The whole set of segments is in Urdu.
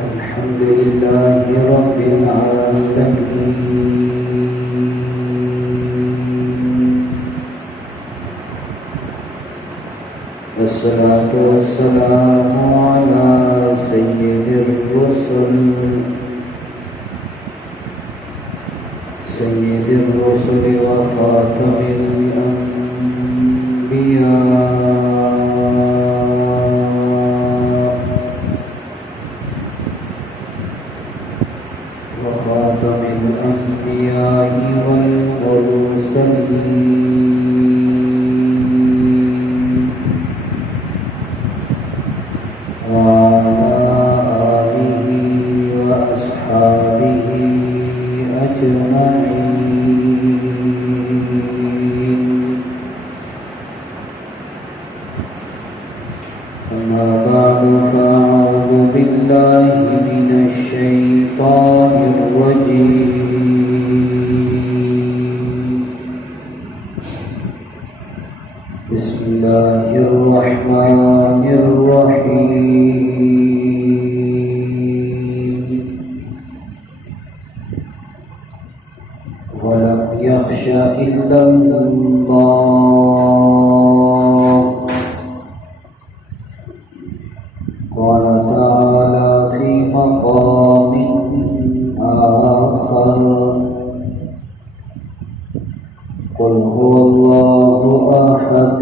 الحمد لله رب العالمين والصلاة والسلام على سيد الرسل وخاتم الأنبياء والمرسلين وعلى آله وأصحابه أجمعين. أما بعد فأعوذ بالله من الشيطان الرجيم. بسم الله الرحمن الرحيم. ولم يخش إلا الله. قال تعالى في مقام آخر: قل هو الله أحد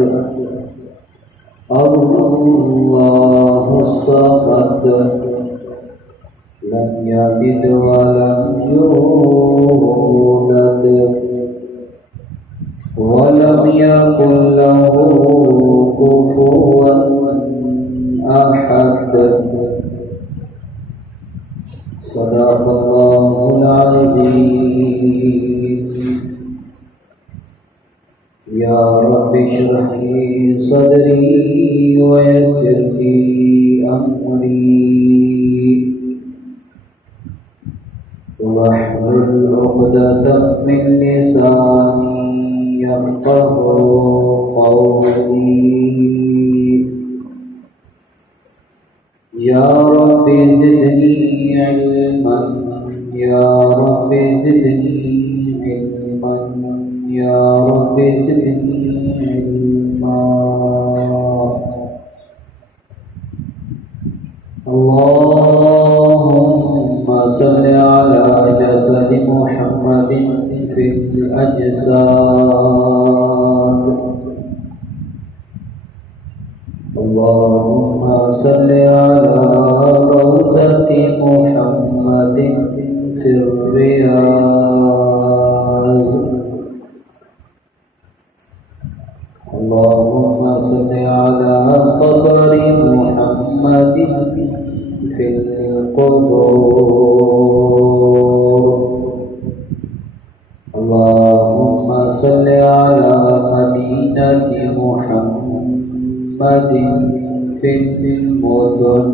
الله الصمد لم يلد ولم يولد ولم يكن له كفوا أحد. صدق الله العظيم. يا رب اشرح لي صدري ويسر لي أمري واحلل عقدة من لساني يفقه قولي. يا رب زدني علما يا رب زدني علما يا رب زدني علما. اللهم صل على جسد محمد في الأجساد. اللهم صل على روضة محمد في الرياض. اللهم صل على قبر محمد في القبور. اللهم صل على مدينة محمد في المدن.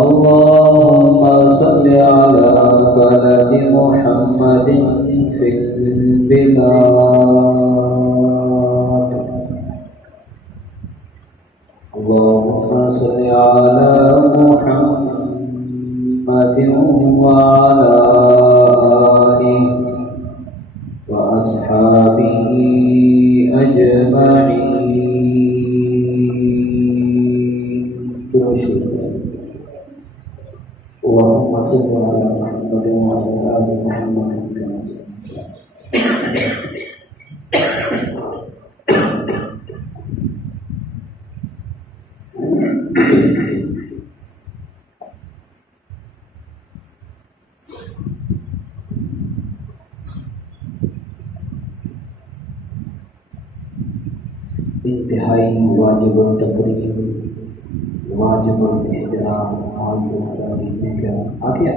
اللهم صل على بلد محمد في البلاد. اللهم صل على محمد وعلى آله وأصحابه أجمعين. اللهم صل على محمد وعلى آل محمد كما انتہائی واجب التقریر واجب الاحترام معزز سامعین کرام. آگے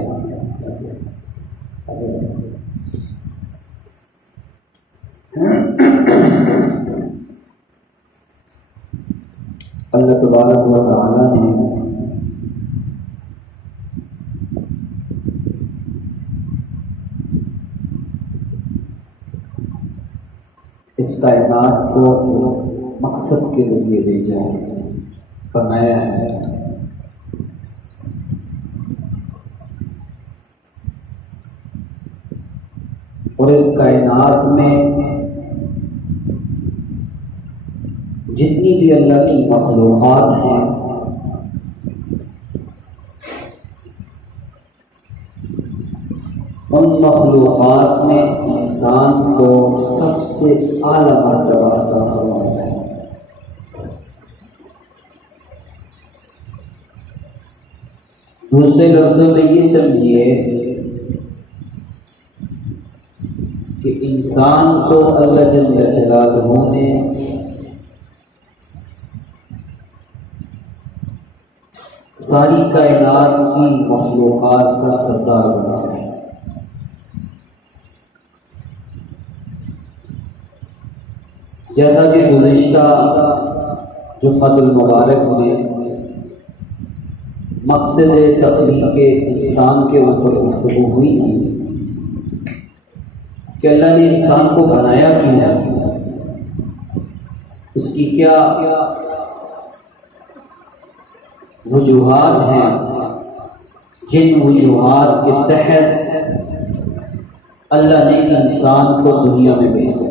اللہ تبارک و تعالی نے اس کائنات کو مقصد کے لیے بھیجا ہے، بنایا ہے. اور اس کائنات میں جتنی بھی اللہ کی مخلوقات ہیں ان مخلوقات میں انسان کو سب سے اعلیٰ مرتبہ عطا فرمایا ہے۔ دوسرے لفظوں میں یہ سمجھیے کہ انسان کو اللہ جل جلالہ نے ساری کائنات کی مخلوقات کا سردار بنایا ہے۔ جیسا کہ گزشتہ جمعۃ المبارک میں مقصد تخلیق انسان کے اوپر گفتگو ہوئی تھی کہ اللہ نے انسان کو بنایا کیوں، اس کی کیا وجوہات ہیں، جن وجوہات کے تحت اللہ نے انسان کو دنیا میں بھیجا۔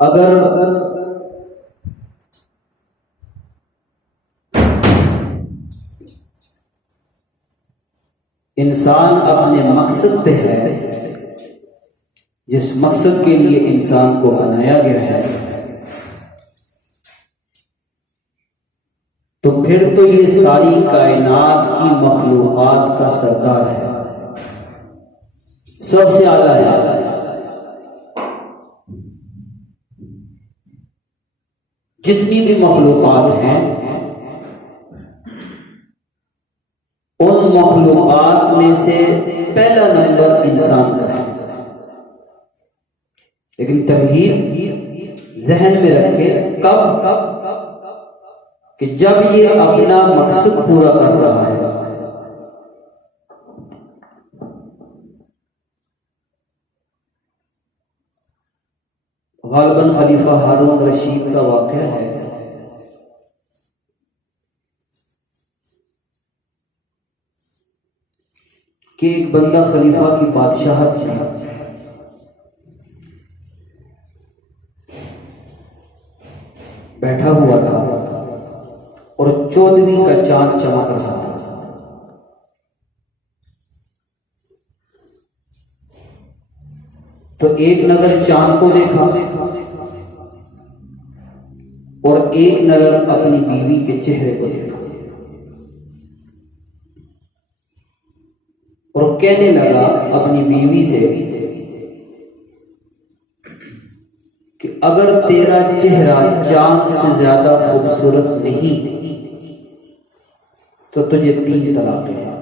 اگر انسان اپنے مقصد پہ ہے، جس مقصد کے لیے انسان کو بنایا گیا ہے، تو پھر تو یہ ساری کائنات کی مخلوقات کا سردار ہے، سب سے اعلیٰ ہے۔ جتنی بھی مخلوقات ہیں ان مخلوقات میں سے پہلا نمبر انسان کا ہے، لیکن تمہید ذہن میں رکھے کب کہ جب یہ اپنا مقصد پورا کر رہا ہے۔ غالباً خلیفہ ہارون رشید کا واقعہ ہے کہ ایک بندہ خلیفہ کی بادشاہت میں بیٹھا ہوا تھا اور 14ویں کا چاند چمک رہا تھا۔ تو ایک نظر چاند کو دیکھا اور ایک نظر اپنی بیوی کے چہرے کو دیکھا اور کہنے لگا اپنی بیوی سے کہ اگر تیرا چہرہ چاند سے زیادہ خوبصورت نہیں تو تجھے 3 طلاقیں ہیں۔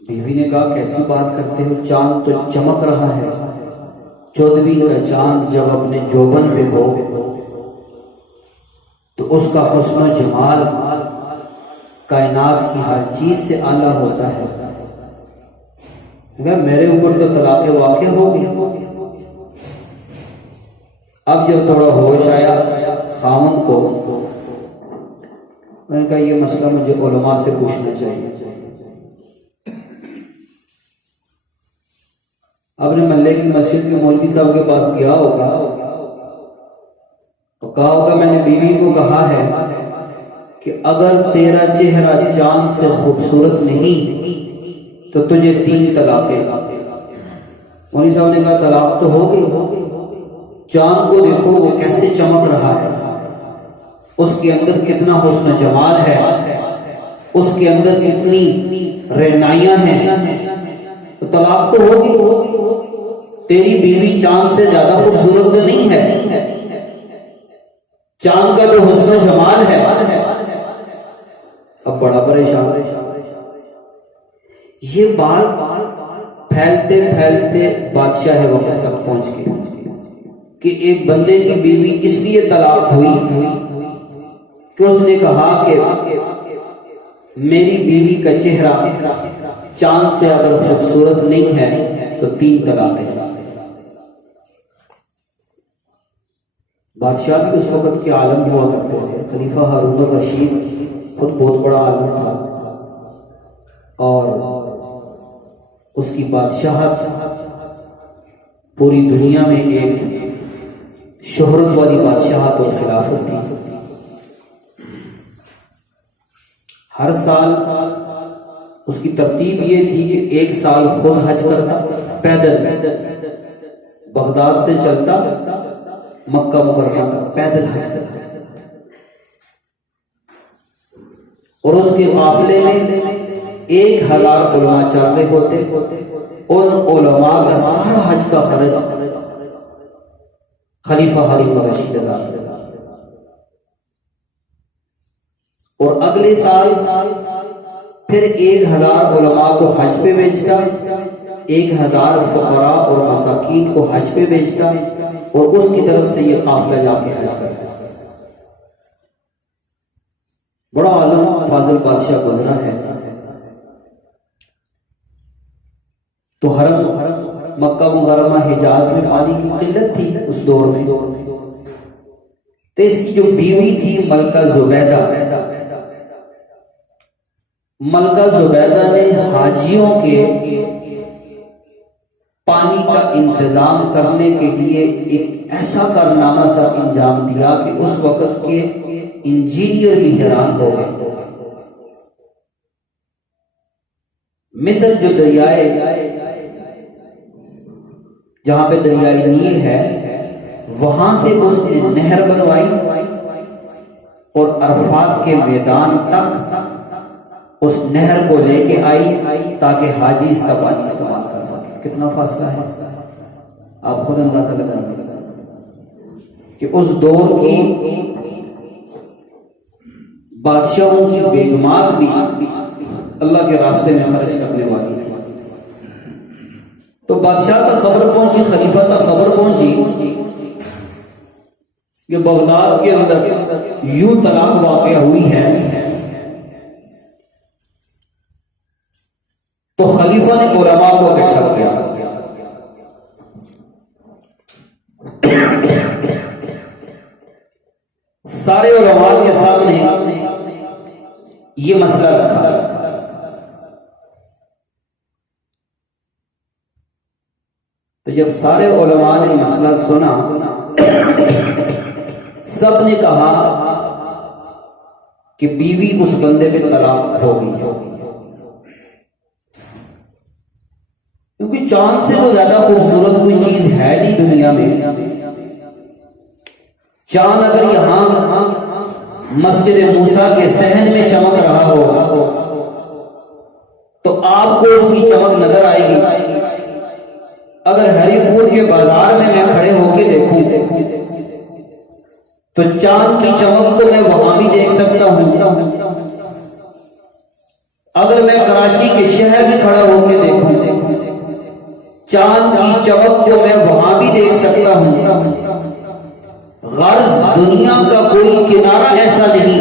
بیوی نے کہا کیسی بات کرتے ہو، چاند تو چمک رہا ہے، 14ویں کا چاند جب اپنے جوبن پہ ہو تو اس کا حسن و جمال کائنات کی ہر چیز سے اعلیٰ ہوتا ہے۔ میرے اوپر تو طلاق واقع ہو گئی۔ اب جب تھوڑا ہوش آیا خاوند کو، میں نے کہا یہ مسئلہ مجھے علماء سے پوچھنا چاہیے۔ آپ نے محلے کی مسجد میں مولوی صاحب کے پاس گیا ہوگا تو کہا ہوگا میں نے بیوی کو کہا ہے کہ اگر تیرا چہرہ چاند سے خوبصورت نہیں تو تجھے 3 طلاقیں۔ مولوی صاحب نے کہا طلاق تو ہو گئی، چاند کو دیکھو وہ کیسے چمک رہا ہے، اس کے اندر کتنا حسن جمال ہے، اس کے اندر کتنی رعنائیاں ہیں، تو طلاق تو ہوگی، تیری بیوی چاند سے زیادہ خوبصورت تو نہیں ہے، چاند کا تو حسن و جمال ہے۔ اب بڑا پریشان۔ یہ بات پھیلتے پھیلتے بادشاہ وقت تک پہنچ گئی کہ ایک بندے کی بیوی اس لیے طلاق ہوئی کہ اس نے کہا کہ میری بیوی کا چہرہ چاند سے اگر خوبصورت نہیں ہے تو 3 طلاقیں۔ بادشاہ بھی اس وقت کے عالم ہوا کرتے تھے. خلیفہ ہارون الرشید خود بہت بڑا عالم تھا اور اس کی بادشاہت پوری دنیا میں ایک شہرت والی بادشاہت اور خلافت تھی. ہر سال اس کی ترتیب یہ تھی کہ ایک سال خود حج کرتا پیدل، بغداد سے چلتا مکہ مکرمہ تک پیدل حج کرتا، اور اس کے قافلے میں 1000 علماء چل رہے ہوتے. ان علماء کا سارا حج کا خرچ خلیفہ ہارون الرشید ادا کرتا. اور اگلے سال پھر 1000 علماء کو حج پہ بھیجتا، 1000 فقراء اور مساکین کو حج پہ بھیجتا، اور اس کی طرف سے یہ قافلہ جا کے حج کرتا. بڑا عالم فاضل بادشاہ گزرا ہے. تو حرم مکہ مکرمہ حجاز میں پانی کی قلت تھی اس دور میں، تو اس کی جو بیوی تھی ملکہ زبیدہ نے حاجیوں کے پانی کا انتظام کرنے کے لیے ایک ایسا کارنامہ سا انجام دیا کہ اس وقت کے انجینئر بھی حیران ہو گئے. مصر جو دریائے جہاں پہ دریائے نیل ہے وہاں سے اس نے نہر بنوائی اور عرفات کے میدان تک اس نہر کو لے کے آئی تاکہ حاجی اس کا پانی استعمال کر سکے. کتنا فاصلہ ہے آپ خود اندازہ لگائیں کہ اس دور کی بادشاہوں کی بیگمات بھی اللہ کے راستے میں خرچ کرنے والی تھی. تو بادشاہ تک خبر پہنچی، خلیفہ تک خبر پہنچی کہ بغداد کے اندر یوں طلاق واقع ہوئی ہے. تو خلیفہ نے علماء کو اکٹھا کیا. سارے علماء کے سامنے یہ مسئلہ رکھا. تو جب سارے علماء نے مسئلہ سنا سب نے کہا کہ بیوی اس بندے پہ طلاق ہو گئی ہے، کیونکہ چاند سے تو زیادہ خوبصورت کوئی چیز ہے نہیں دنیا میں. چاند اگر یہاں مسجد موسیٰ کے صحن میں چمک رہا ہو تو آپ کو اس کی چمک نظر آئے گی. اگر ہری پور کے بازار میں کھڑے ہو کے دیکھوں تو چاند کی چمک تو میں وہاں بھی دیکھ سکتا ہوں. اگر میں کراچی کے شہر میں کھڑا ہو کے دیکھوں چاند کی چمک کو میں وہاں بھی دیکھ سکتا ہوں. غرض دنیا کا کوئی کنارہ ایسا نہیں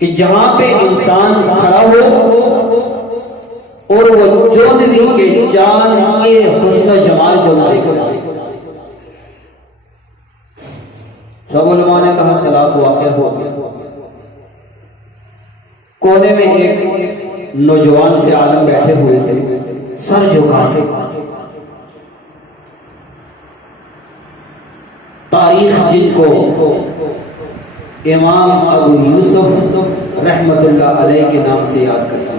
کہ جہاں پہ انسان کھڑا ہو اور وہ چودھویں کے چاند کے حسن و جمال کو نہ دیکھ سکے. سب علماء نے کہا طلاق واقع ہو گیا. کونے میں ایک نوجوان سے عالم بیٹھے ہوئے تھے سر جھکا کے. تاریخ جن کو امام ابو یوسف رحمت اللہ علیہ کے نام سے یاد کرتے ہیں.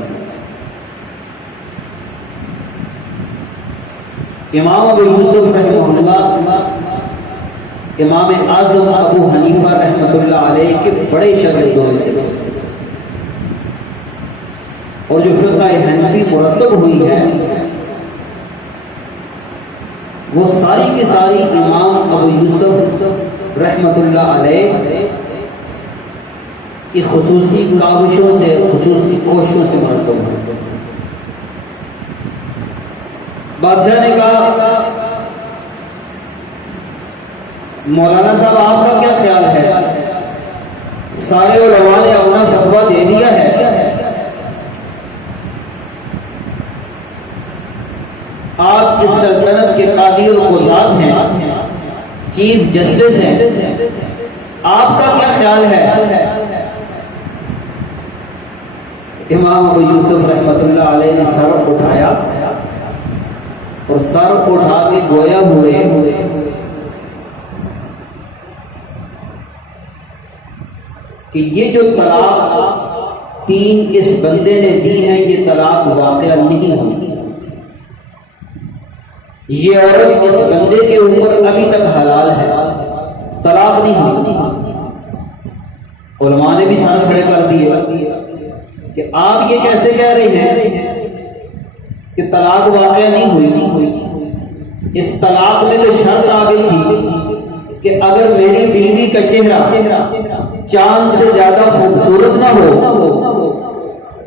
امام ابو یوسف رحمہ اللہ امام اعظم ابو حنیفہ رحمت اللہ علیہ کے بڑے شاگردوں میں سے تھے، اور جو فقہ حنفی مرتب ہوئی ہے وہ ساری کی ساری امام ابو یوسف رحمت اللہ علیہ کی خصوصی کاوشوں سے، خصوصی کوششوں سے مرتب ہوئی. بادشاہ نے کہا مولانا صاحب آپ کا کیا خیال ہے؟ سارے علماء نے اپنا فتویٰ دے دیا ہے، آپ اس سلطنت کے قاضی القضات ہیں، چیف جسٹس ہیں، آپ کا کیا خیال ہے؟ امام ابو یوسف رحمۃ اللہ علیہ نے سر اٹھایا اور سر اٹھا کے گویا ہوئے کہ یہ جو طلاق 3 اس بندے نے دی ہیں یہ طلاق واقعہ نہیں ہوئی، یہ عورت اس بندے کے اوپر ابھی تک حلال ہے، طلاق نہیں ہوئی۔ علماء نے بھی سر کھڑے کر دیے کہ آپ یہ کیسے کہہ رہے ہیں کہ طلاق واقعہ نہیں ہوئی؟ اس طلاق میں تو شرط آ گئی تھی کہ اگر میری بیوی کا چہرہ چاند سے زیادہ خوبصورت نہ ہو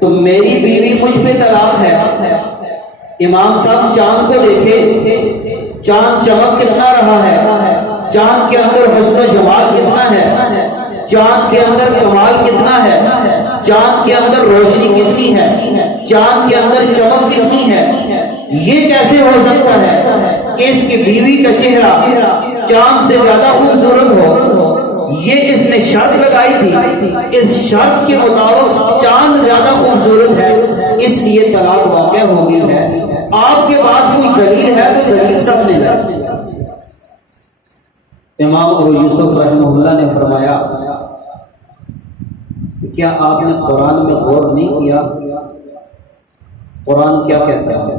تو میری بیوی مجھ پہ طلاق ہے۔ امام صاحب چاند کو دیکھے، چاند چمک کتنا رہا ہے، چاند کے اندر حسن و جمال کتنا ہے، چاند کے اندر کمال کتنا ہے، چاند کے اندر روشنی کتنی ہے، چاند کے اندر چمک کتنی ہے۔ یہ کیسے ہو سکتا ہے کہ اس کی بیوی کا چہرہ چاند سے زیادہ خوبصورت ہو؟ یہ اس نے شرط لگائی تھی، اس شرط کے مطابق چاند زیادہ خوبصورت ہے، اس لیے طلاق واقع ہو گئی ہے۔ آپ کے پاس کوئی دلیل ہے تو دلیل سب نے لائی۔ امام ابو یوسف رحمہ اللہ نے فرمایا کیا آپ نے قرآن میں غور نہیں کیا؟ قرآن کیا کہتا ہے؟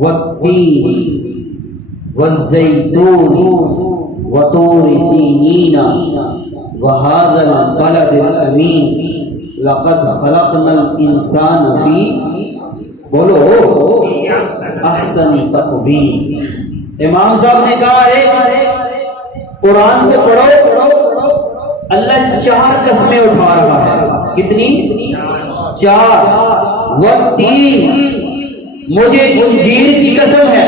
والتین والزیتون وطور سینین وہذا البلد الامین لقد خلقنا الانسان فی بولو احسن تقویم۔ امام صاحب نے کہا ہے قرآن کو پڑھو، اللہ 4 قسمیں اٹھا رہا ہے۔ کتنی؟ 4۔ والتین، مجھے انجیر کی قسم ہے،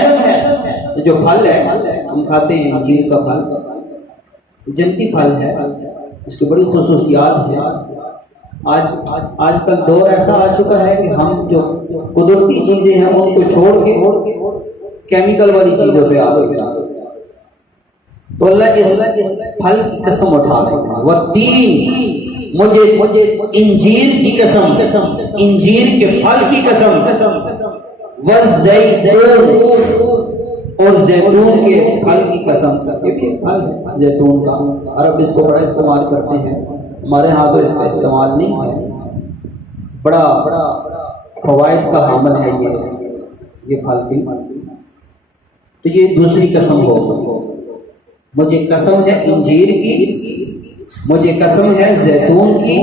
جو پھل ہے ہم کھاتے ہیں انجیر کا پھل، جنتی پھل ہے، اس کی بڑی خصوصیات ہیں۔ آج کل دور ایسا آ چکا ہے کہ ہم جو قدرتی چیزیں ہیں ان کو چھوڑ کے کیمیکل والی چیزوں پہ آ گئے، تو اللہ اس پھل کی قسم اٹھا رہے ہیں۔ والتین، مجھے انجیر کی قسم، انجیر کے پھل کی قسم، والزیتون، اور زیتون کے پھل کی قسم۔ یہ بھی پھل ہے زیتون کا، عرب اس کو بڑا استعمال کرتے ہیں، ہمارے ہاں تو اس کا استعمال نہیں ہے، بڑا فوائد کا حامل ہے یہ پھل بھی۔ تو یہ دوسری قسم ہو، مجھے قسم ہے انجیر کی، مجھے قسم ہے زیتون کی،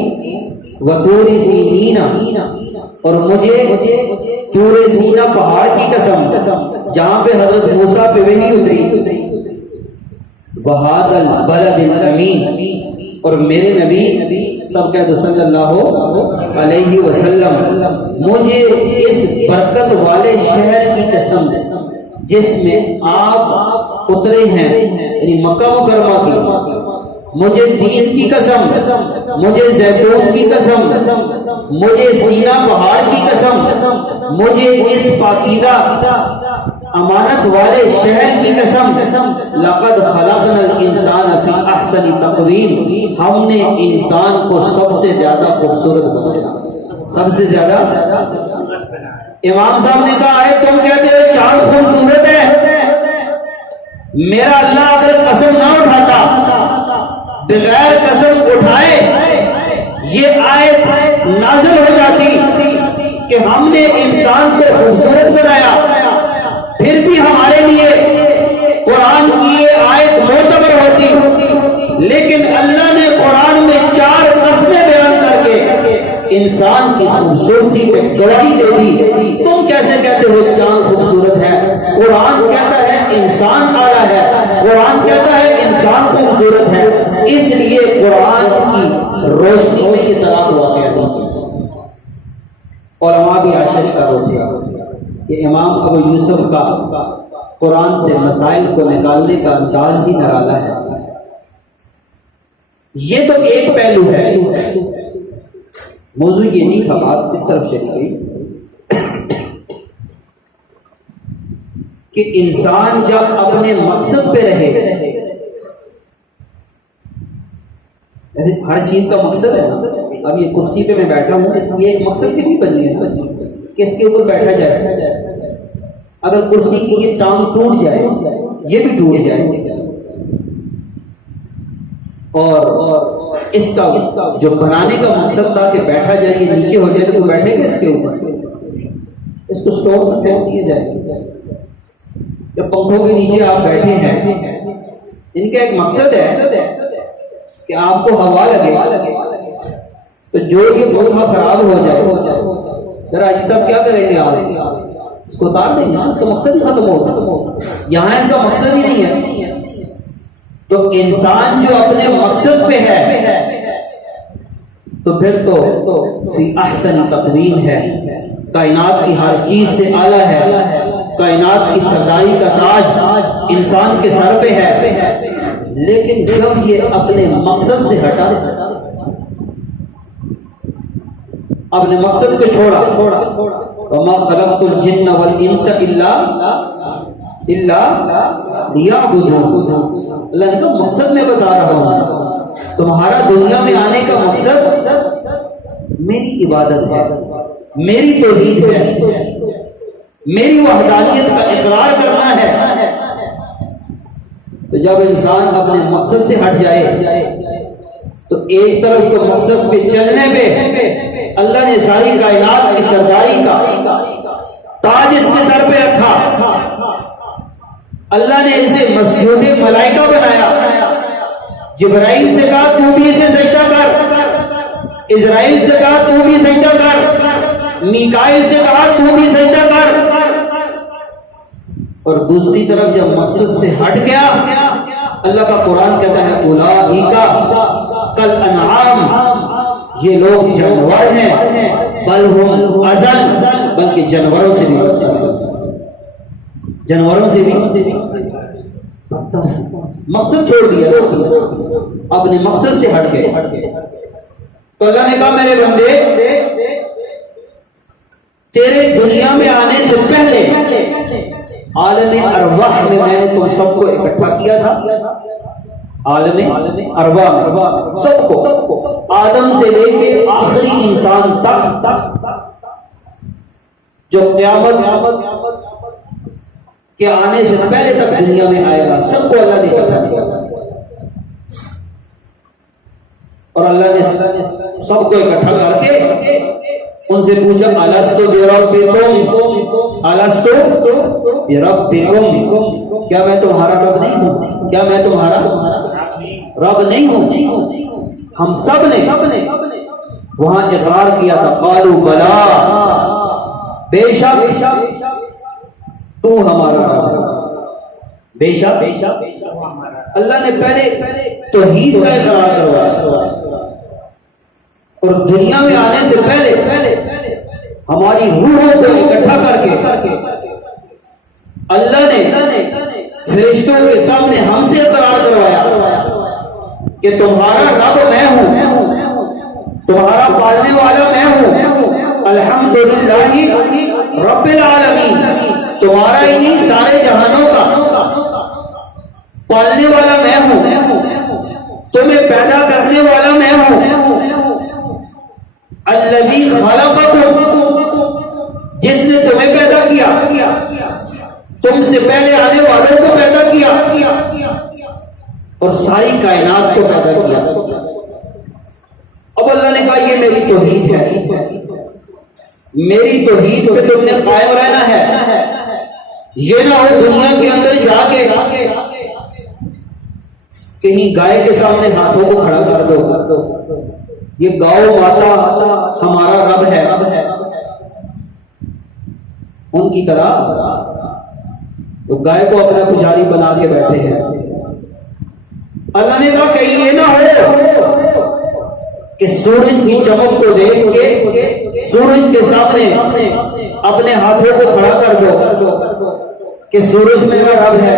وطور سینین، اور مجھے طور سینا پہاڑ کی قسم جہاں پہ حضرت موسیٰ پہ وحی اتری، وہذا البلد الامین، اور میرے نبی سب کہتے صلی اللہ علیہ وسلم، مجھے اس برکت والے شہر کی قسم جس میں آپ اترے ہیں، یعنی مکہ مکرمہ کی، مجھے دین کی قسم، مجھے زیتون کی قسم، مجھے سینا پہاڑ کی قسم، مجھے اس پاکیزہ امانت والے شہر کی قسم، لقد خلقنا الانسان فی احسن تقویم، ہم نے انسان کو سب سے زیادہ خوبصورت بنایا، سب سے زیادہ۔ امام صاحب نے کہا ہے تم کہتے ہو چاند خوبصورت ہے، میرا اللہ اگر قسم نہ اٹھاتا، بغیر قسم اٹھائے یہ آیت نازل ہو جاتی کہ ہم نے انسان کو خوبصورت بنایا، پھر بھی ہمارے لیے قرآن کی یہ آیت معتبر ہوتی، لیکن اللہ نے قرآن میں 4 قسمیں بیان کر کے انسان کی خوبصورتی پہ گواہی دے دی۔ تم کیسے کہتے ہو چاند خوبصورت ہے؟ قرآن کہتا ہے انسان اعلیٰ ہے، قرآن کہتا ہے انسان خوبصورت ہے، اس لیے قرآن کی روشنی میں یہ طلاق واقع نہیں ہے۔ علماء بھی آشش کر ہوتے کہ امام ابو یوسف کا قرآن سے مسائل کو نکالنے کا انداز ہی نرالا ہے۔ یہ تو ایک پہلو ہے، موضوع یہ نہیں تھا، بات اس طرف چلی گئی کہ انسان جب اپنے مقصد پہ رہے ہر چیز کا مقصد ہے نا. اب یہ کرسی پہ میں بیٹھا ہوں، اس لیے ایک مقصد کے لیے بنی ہے کہ اس کے اوپر بیٹھا جائے. اگر کرسی کی یہ ٹانگ ٹوٹ جائے، یہ بھی ٹوٹ جائے، اور اس کا جو بنانے کا مقصد تھا کہ بیٹھا جائے، یہ نیچے ہو جائے تو وہ بیٹھے گا اس کے اوپر، اس کو سٹور میں پھینک دیا جائے. جب پنکھوں کے نیچے آپ بیٹھے ہیں، ان کا ایک مقصد ہے کہ آپ کو ہوا لگے، تو جو یہ پنکھا خراب ہو جائے، ذرا جی صاحب کیا کریں گے آپ؟ اس کو اتار دیں گے، اس کا مقصد ہی ختم ہوتا. یہاں اس کا مقصد ہی نہیں ہے. تو انسان جو اپنے مقصد پہ ہے تو پھر تو فی احسن تقویم ہے، کائنات کی ہر چیز سے اعلیٰ ہے، کائنات کی سرداری کا تاج انسان کے سر پہ ہے. لیکن جب یہ اپنے مقصد سے ہٹا، اپنے مقصد کو چھوڑا، وما خلقت الجن والانس الا لیعبدون، اللہ نے کہا مقصد میں بتا رہا ہوں، تمہارا دنیا میں آنے کا مقصد میری عبادت ہے، میری توحید ہے، میری وحدانیت کا اقرار کرنا ہے. تو جب انسان اپنے مقصد سے ہٹ جائے تو ایک طرف تو مقصد پہ چلنے پہ اللہ نے ساری کائنات کی سرداری کا تاج اس کے سر پہ رکھا. اللہ نے اسے مسجود ملائکہ بنایا. جبرائیل سے کہا تو بھی اسے سجدہ کر، اسرائیل سے کہا تو بھی سجدہ کر، میکائیل سے کہا تو بھی سجدہ کر. اور دوسری طرف جب مقصد سے ہٹ گیا، اللہ کا قرآن کہتا ہے اولئک کالانعام، یہ لوگ جانور ہیں، بل ہم اضل، بلکہ جانوروں سے بھی بدتر ہیں، جانوروں سے بھی مقصد چھوڑ دیا، اپنے مقصد سے ہٹ گئے. تو اللہ نے کہا میرے بندے، تیرے دنیا میں آنے سے پہلے عالم ارواح میں میں نے تم سب کو اکٹھا کیا تھا. عالم ارواح میں سب کو، آدم سے لے کے آخری انسان تک جو قیامت کے آنے سے پہلے تک دنیا میں آئے گا، سب کو اللہ نے اکٹھا کیا تھا. اور اللہ نے سب کو اکٹھا کر کے ان سے پوچھا الستو بربکم، الستو بربکم، کیا میں تمہارا رب نہیں ہوں؟ کیا میں تمہارا رب نہیں ہوں؟ ہم سب نے وہاں اقرار کیا تھا، قالوا بلا، بے شک تو ہمارا رب ہے، بے شک. اللہ نے پہلے توحید کا اقرار کروایا، اور دنیا میں آنے سے پہلے ہماری روحوں کو اکٹھا کر کے اللہ نے فرشتوں کے سامنے ہم سے اقرار کروایا کہ تمہارا رب میں ہوں، تمہارا پالنے والا میں ہوں، الحمدللہ رب العالمین، تمہارا ہی نہیں سارے جہانوں کا پالنے والا میں ہوں، تمہیں پیدا کرنے والا میں ہوں. الذی خلقکم، جس نے تمہیں پیدا کیا، تم سے پہلے آنے والوں کو پیدا کیا، اور ساری کائنات کو پیدا کیا. اب اللہ نے کہا یہ میری توحید ہے، میری توحید پہ تم نے قائم رہنا ہے. یہ نہ ہو دنیا کے اندر جا کے کہیں گائے کے سامنے ہاتھوں کو کھڑا کر دو، یہ گاؤں ماتا ہمارا رب ہے، ان کی طرح تو گائے کو اپنا پجاری بنا کے بیٹھے ہیں. اللہ نے کہا کہ یہ نہ ہو کہ سورج کی چمک کو دیکھ کے سورج کے سامنے اپنے ہاتھوں کو کھڑا کر دو کہ سورج میرا رب ہے.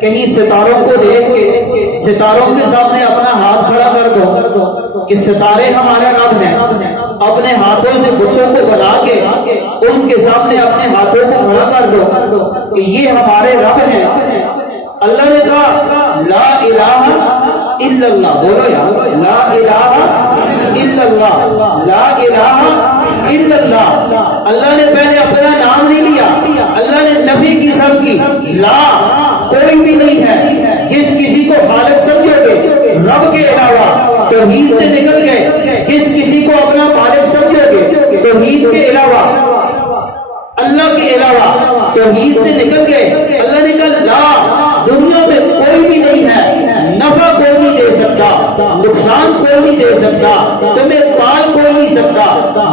کہیں ستاروں کو دیکھ کے ستاروں کے سامنے اپنا ہاتھ کھڑا کر دو کہ ستارے ہمارا رب ہیں. اپنے ہاتھوں سے بتوں کو بنا کے ان کے سامنے اپنے ہاتھوں کو کھڑا کر دو کہ یہ ہمارے رب ہیں. اللہ نے کہا لا الہ الا اللہ. بولو یار, لا الہ الا اللہ, لا الہ الا اللہ. اللہ نے پہلے اپنا نام نہیں لیا, اللہ نے نفی کی سب کی. لا, کوئی بھی نہیں ہے. جس کسی کو خالق سمجھو گے رب کے علاوہ توحید سے نکل گئے. جس کسی کو اپنا مالک سمجھو گے توحید کے علاوہ, اللہ کے علاوہ توحید سے نکل گئے. اللہ نے کہا لا, دنیا میں کوئی بھی نہیں ہے, نفع کوئی نہیں دے سکتا, نقصان کوئی نہیں دے سکتا, تمہیں پال کوئی نہیں سکتا,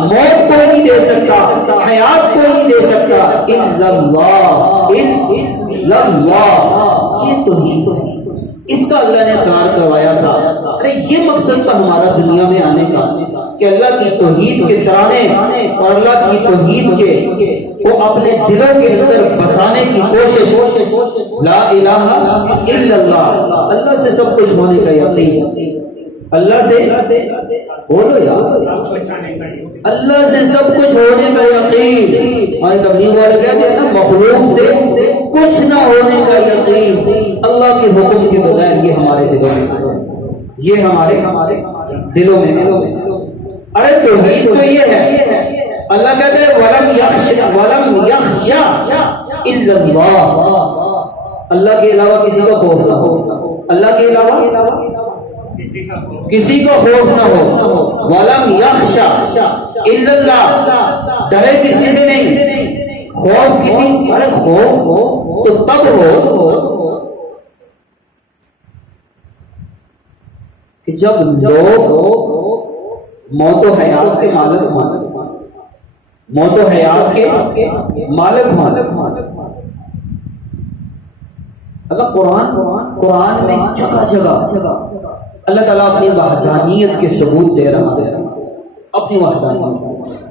موت کوئی نہیں دے سکتا, حیات کوئی نہیں دے سکتا, الا اللہ, الا اللہ. یہ توحید ہے. اس کا اللہ نے اقرار کروایا تھا. ارے یہ مقصد تھا ہمارا دنیا میں آنے کا, کہ اللہ کی توحید کے ترانے اور اللہ کی توحید کے کو اپنے دلوں کے اندر بسانے کی کوشش. لا الہ الا اللہ, اللہ سے سب کچھ ہونے کا یقین. اللہ سے بولو یار, اللہ سے سب کچھ ہونے کا یقین. ہمارے تبلیغ والے کہتے ہیں نا, مخلوق سے کچھ نہ ہونے کا یقین. اللہ کے حکم کے بغیر یہ ہمارے دلوں میں, یہ ہمارے دلوں میں. ارے توحید تو یہ ہے, اللہ کہتے ہیں ولم یخشا الا اللہ, اللہ کے علاوہ کسی کو خوف نہ ہو, اللہ کے علاوہ کسی کو خوف نہ ہو. ولم یخشا الا اللہ, ڈرے کسی سے نہیں, خوف کسی, ارے خوف ہو تو تب ہو کہ جب لوگ موت و حیات کے مالک موت و حیات کے مالک. اللہ قرآن میں جگہ جگہ اللہ تعالیٰ اپنی وحدانیت کے ثبوت دے رہا ہے, اپنی وحدانیت.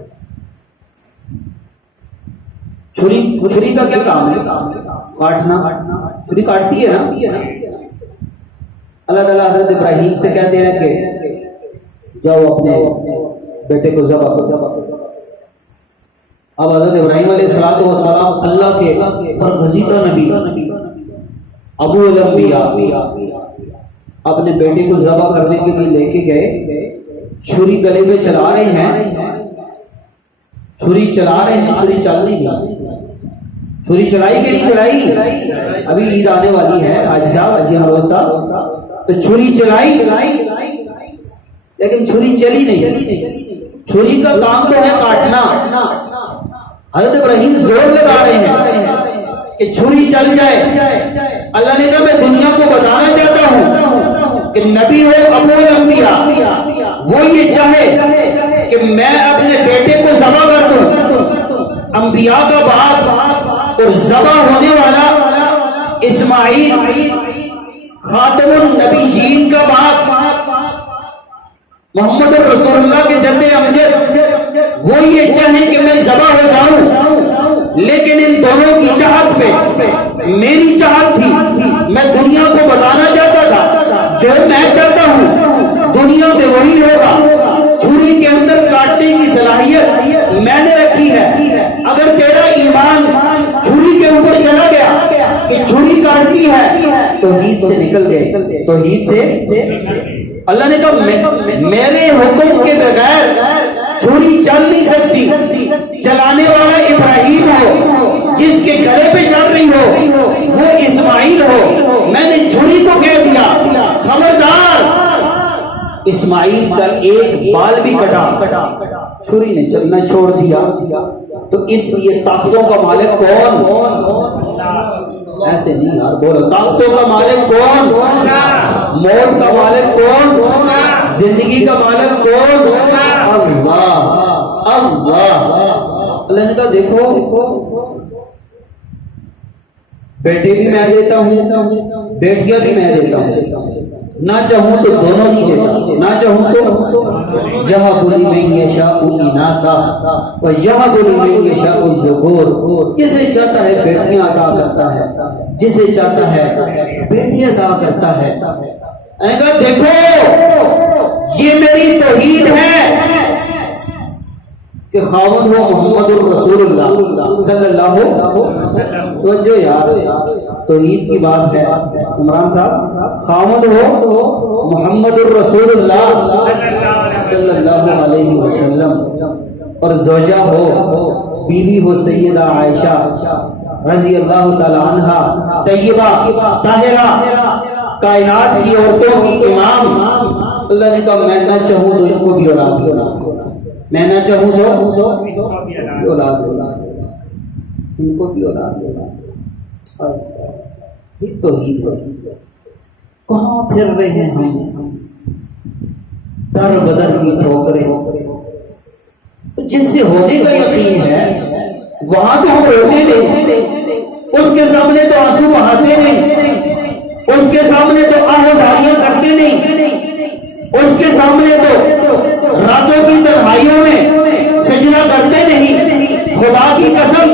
چھری کا کیا کام ہے؟ کاٹنا. چھری کاٹتی ہے نا. اللہ تعالیٰ حضرت ابراہیم سے کہتے ہیں کہ جاؤ اپنے بیٹے کو ذبح کرو. اب حضرت ابراہیم علیہ السلام اللہ کے برگزیدہ نبی, ابو الانبیاء, اپنے بیٹے کو ذبح کرنے کے لیے لے کے گئے. چھری گلے میں چلا رہے ہیں, چھری چل نہیں گئی. چھری چلائی کہ نہیں چلائی؟ ابھی عید آنے والی ہے, آج صاحب اجی ہروز صاحب, تو چھری چلائی لیکن چھری چلی نہیں. چھری کا کام تو ہے کاٹنا. حضرت ابراہیم زور لگا رہے ہیں کہ چھری چل جائے. اللہ نے کہا میں دنیا کو بتانا چاہتا ہوں کہ نبی ہو ابو الانبیاء, وہ یہ چاہے کہ میں اپنے بیٹے کو ذبح کر دوں, انبیاء کا باپ اور ذبح ہونے والا اسماعیل خاتم النبیین کا باپ محمد رسول اللہ کے جد امجد, وہ یہ چاہیں کہ میں ذبح ہو جاؤں, لیکن ان دونوں کی چاہت پہ میری چاہت تھی. میں دنیا کو بتانا چاہتا تھا جو میں چاہتا ہوں دنیا میں وہی ہوگا. چھری کے اندر کاٹنے کی صلاحیت میں نے رکھی ہے. اگر تیرا ایمان چھری کے اوپر چلا گیا کہ چھری کاٹتی ہے, توحید سے نکل گئے. توحید سے اللہ نے کہا میرے حکم کے بغیر چھری چل نہیں سکتی. چلانے والا ابراہیم ہو, جس کے گلے پہ چل رہی ہو وہ اسماعیل ہو. میں نے چھری کو کہہ دیا خبردار, اسماعیل کا ایک بال بھی کٹا, چھری نے چلنا چھوڑ دیا. تو اس لیے طاقتوں کا مالک کون؟ ایسے نہیں یار, بولو طاقتوں کا مالک کون؟ موت کا مالک کون؟ زندگی کا مالک کون؟ اللہ. اللہ نے کہا دیکھو بیٹے بھی میں دیتا ہوں, بیٹیاں بھی میں دیتا ہوں. نہ چاہوں تو دونوں نہیں دیتا, نہ چاہوں تو جہاں بولی میں یشاء اناثا و یہاں بولی میں یشاء الذکور. جسے چاہتا ہے بیٹیاں عطا کرتا ہے, جسے چاہتا ہے بیٹی عطا کرتا ہے. میں نے کہا دیکھو یہ میری توحید ہے کہ خاوند ہو محمد الرسول اللہ صلی اللہ علیہ وسلم. توجہ یار، توحید کی بات ہے عمران صاحب. خاوند ہو محمد الرسول اللہ صلی اللہ علیہ وسلم اور زوجہ ہو بیوی ہو سیدہ عائشہ رضی اللہ تعالی عنہا طیبہ طاہرہ کائنات کی عورتوں کی امام. اللہ نے کہا میں نہ چاہوں تو ان کو بھی اولاد دو، میں نہ چاہوں تو اولاد دو، ان کو بھی اولاد دو. یہ توحید ہے. کہاں پھر رہے ہیں ہم در بدر کی ٹھوکریں. جس سے ہونے کا یقین ہے وہاں تو ہم روتے نہیں، اس کے سامنے تو آنسو بہاتے نہیں، اس کے سامنے تو آہوازاریاں کرتے نہیں، اس کے سامنے تو راتوں کی تنہائیوں میں سجدہ کرتے نہیں. خدا کی قسم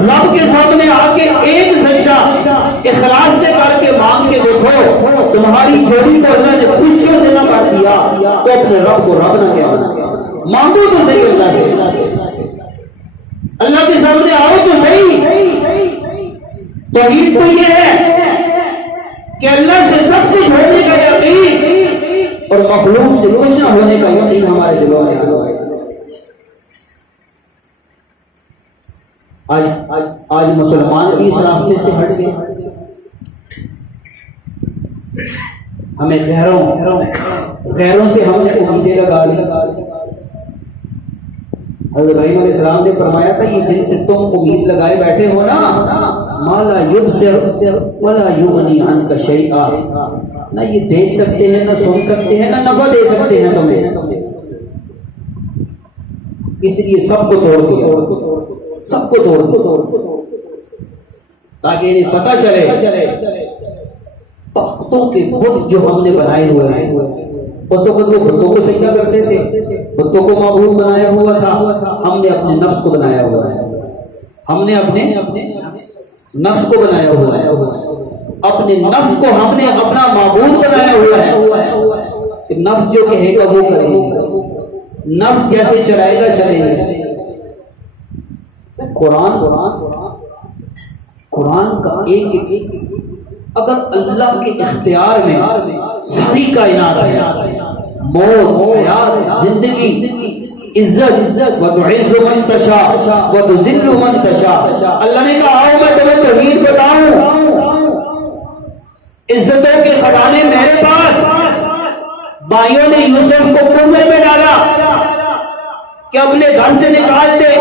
رب کے سامنے آ کے ایک سجدہ اخلاص سے کر کے مانگ کے دیکھو، تمہاری جھولی کو اللہ نے خوشیوں سے نہ کر دیا تو اپنے رب کو رب نہ کہنا. مانگو تو صحیح اللہ سے، اللہ کے سامنے آؤ تو صحیح. توحید تو یہ ہے کہ اللہ سے سب کچھ ہونے کا یقین اور مخلوق سے کچھ نہ ہونے کا یقین ہمارے دلوں میں آج مسلمان بھی اس راستے سے ہٹ گئے. ہمیں غیروں سے ہم نے امیدیں لگا لی. حضرت ابراہیم علیہ السلام نے فرمایا تھا یہ جن سے تم امید لگائے بیٹھے ہو نا، ما لا یبصر ولا یغنی عنک شیئا، نہ یہ دیکھ سکتے ہیں، نہ سن سکتے ہیں، نہ نفع دے سکتے ہیں تمہیں. اس لیے سب کو توڑ دیا، سب کو توڑ دیا تاکہ انہیں پتہ چلے طاقتوں کے بت جو ہم نے بنائے ہوئے ہیں. اس وقت وہ بتوں کو سجدہ کرتے تھے، بتوں کو معبود بنایا ہوا تھا. ہم نے اپنے نفس کو بنایا ہوا ہے، ہم نے اپنے نفس کو بنایا ہوا ہے، اپنے نفس کو ہم نے اپنا معبود بنایا ہوا ہے. کہ نفس جو کہے گا وہ کرے گا، نفس جیسے چلائے گا چلے گا. قرآن کا ایک اگر اللہ کے اختیار میں ساری کائنات ہے، موت، حیات، زندگی، عزت، وتعز من تشاء وتذل من تشاء. اللہ نے کہا آؤ میں تمہیں توحید بتاؤں، عزتوں کے خزانے میرے پاس. بھائیوں نے یوسف کو کنویں میں ڈالا کہ اپنے گھر سے نکال دے.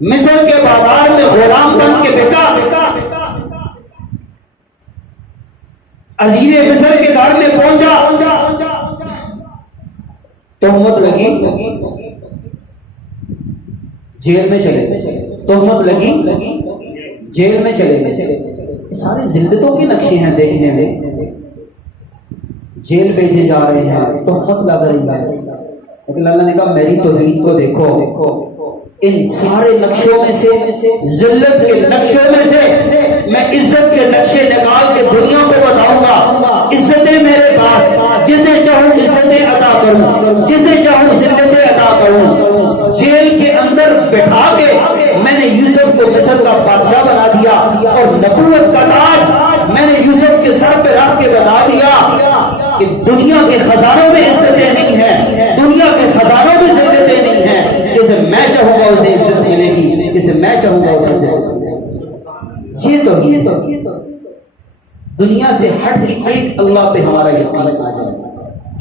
مصر کے بازار میں غلام بن کے بکا، عزیز مصر کے گھر میں پہنچا، تہمت لگی، جیل میں چلے گئے. تہمت لگی، جیل میں چلے گئے. سارے ذلتوں کے نقشے ہیں دیکھنے میں. جیل بھیجے جا رہے ہیں، تہمت لگ رہی ہے. لیکن اللہ نے کہا میری توحید کو دیکھو. ان سارے نقشوں میں سے، ذلت کے نقشوں میں سے میں عزت کے نقشے نکال کے دنیا کو بتاؤں گا. عزتیں میرے پاس، جسے چاہوں عزتیں عطا کروں، جسے چاہوں ذلتیں عطا کروں. جیل کے اندر بٹھا کے میں نے یوسف کو مصر کا بادشاہ بنا دیا اور نبوت کا تاج میں نے یوسف کے سر پہ رکھ کے بتا دیا کہ دنیا کے خزانوں میں عزتیں نہیں ہیں، دنیا کے خزانوں میں ذلتیں نہیں ہیں. جسے میں چاہوں گا اسے عزت ملے گی، جسے میں چاہوں گا اسے عزت ملے گی. یہ تو دنیا سے ہٹ کے ایک اللہ پہ ہمارا یقین آ جائے،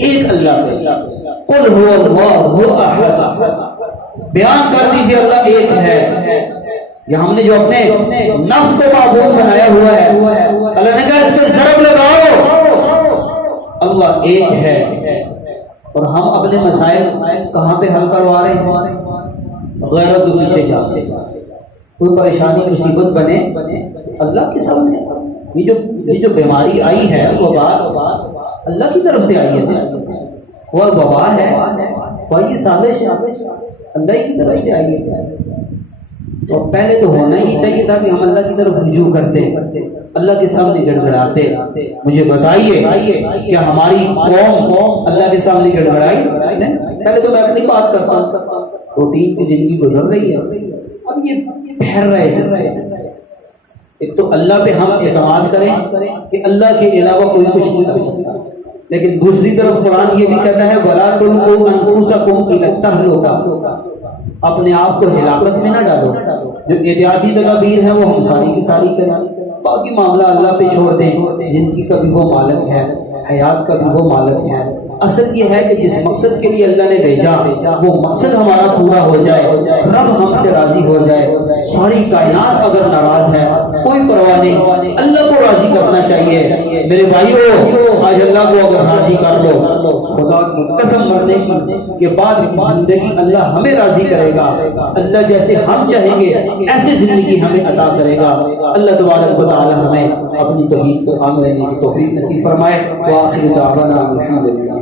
ایک اللہ پہ. قل هو اللہ احد، بیان کر دیجئے اللہ ایک ہے. یہ ہم نے جو اپنے نفس کو معبود بنایا ہوا ہے، اللہ نے کہا اس پہ ضرب لگاؤ، اللہ ایک ہے. اور ہم اپنے مسائل کہاں پہ حل کروا رہے ہیں؟ غیرت دنیا سے جا سے. کوئی پریشانی مصیبت بنے اللہ کے سامنے. یہ جو بیماری آئی ہے وبا اللہ کی طرف سے آئی ہے. وہ وبا ہے، کوئی سازش ہے اللہ کی طرف سے آئی ہے. تو پہلے تو ہونا ہی چاہیے تھا کہ ہم اللہ کی طرف رجوع کرتے، اللہ کے سامنے گڑگڑاتے. مجھے بتائیے کیا ہماری قوم اللہ کے سامنے گڑگڑائی؟ پہلے تو میں اپنی بات کرتا ہوں، روٹین کی زندگی گزر رہی ہے، اب یہ پھیر رہا ہے اس سے۔ ایک تو اللہ پہ ہم اعتماد کریں کہ اللہ کے علاوہ کوئی کچھ نہیں کر سکتا، لیکن دوسری طرف قرآن یہ بھی کہتا ہے وَلَا تُلْقُوا أَنفُسَكُمْ إِلَى التَّهْلُكَةِ، اپنے آپ کو ہلاکت میں نہ ڈالو۔ جو احتیاطی تدابیر ہیں وہ ہم ساری کی ساری کریں، باقی معاملہ اللہ پہ چھوڑ دیں۔ زندگی کا بھی وہ مالک ہے، حیات کا بھی وہ مالک ہے۔ اصل یہ ہے کہ جس مقصد کے لیے اللہ نے بھیجا وہ مقصد ہمارا پورا ہو جائے، رب ہم سے راضی ہو جائے۔ ساری کائنات اگر ناراض ہے کوئی پرواہ نہیں، اللہ کو راضی کرنا چاہیے۔ میرے بھائیو، آج اللہ کو اگر راضی کر لو، خدا کی قسم مرنے کی کہ بعد کی زندگی اللہ ہمیں راضی کرے گا، اللہ جیسے ہم چاہیں گے ایسے زندگی ہمیں عطا کرے گا۔ اللہ تبارک و تعالی ہمیں اپنی توحید کو عام رہنے کی توفیق نصیب فرمائے۔ وآخر دعوانا الحمدللہ۔